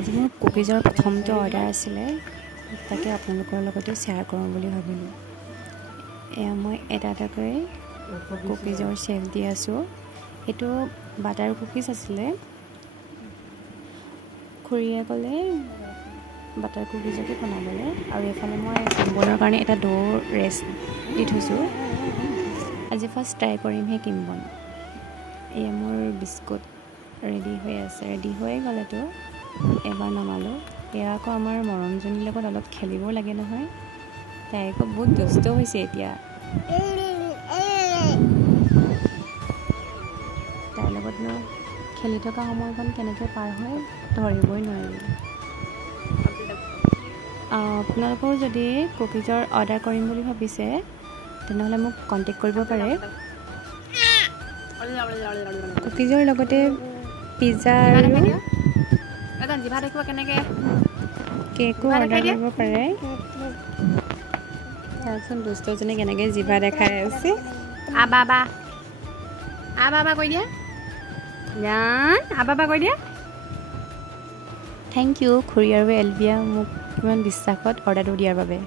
আজি মোৰ কুকিজৰ প্ৰথমটো অৰ্ডাৰ আছিলে, তাকে আপোনালোকৰ লগতে শ্বেয়াৰ কৰোঁ বুলি ভাবিলোঁ। এয়া মই এটা এটাকৈ কুকিজৰ শ্বেপ দি আছোঁ। এইটো বাটাৰ কুকিজ আছিলে। খুৰীয়ে ক'লে বাটাৰ কুকিজকে বনাবলৈ, আৰু এইফালে মই কিম্বনৰ কাৰণে এটা ডো ৰেষ্ট দি থৈছোঁ। আজি ফাৰ্ষ্ট ট্ৰাই কৰিমহে কিম্বন। এয়া মোৰ বিস্কুট ৰেডি হৈ আছে, ৰেডি হৈয়ে গ'লেতো এবাৰ নমালোঁ। এয়া আকৌ আমাৰ মৰমজনীৰ লগত অলপ খেলিব লাগে নহয়, তাই আকৌ বহুত দুষ্ট হৈছে এতিয়া। তাইৰ লগতনো খেলি থকা সময়কণ কেনেকৈ পাৰ হয় ধৰিবই নোৱাৰিলোঁ। আপোনালোকেও যদি কুকিজৰ অৰ্ডাৰ কৰিম বুলি ভাবিছে তেনেহ'লে মোক কণ্টেক্ট কৰিব পাৰে। কুকিজৰ লগতে পিজ্জা আৰু কেকো অৰ্ডাৰ কৰিব পাৰে। চাওকচোন দুষ্টজনী কেনেকৈ জিভা দেখাই আছে। আবা কৈ দিয়া, জান আবা কৈ দিয়া। থেংক ইউ খুৰী আৰু এলবিয়া মোক ইমান বিশ্বাসত অৰ্ডাৰটো দিয়াৰ বাবে।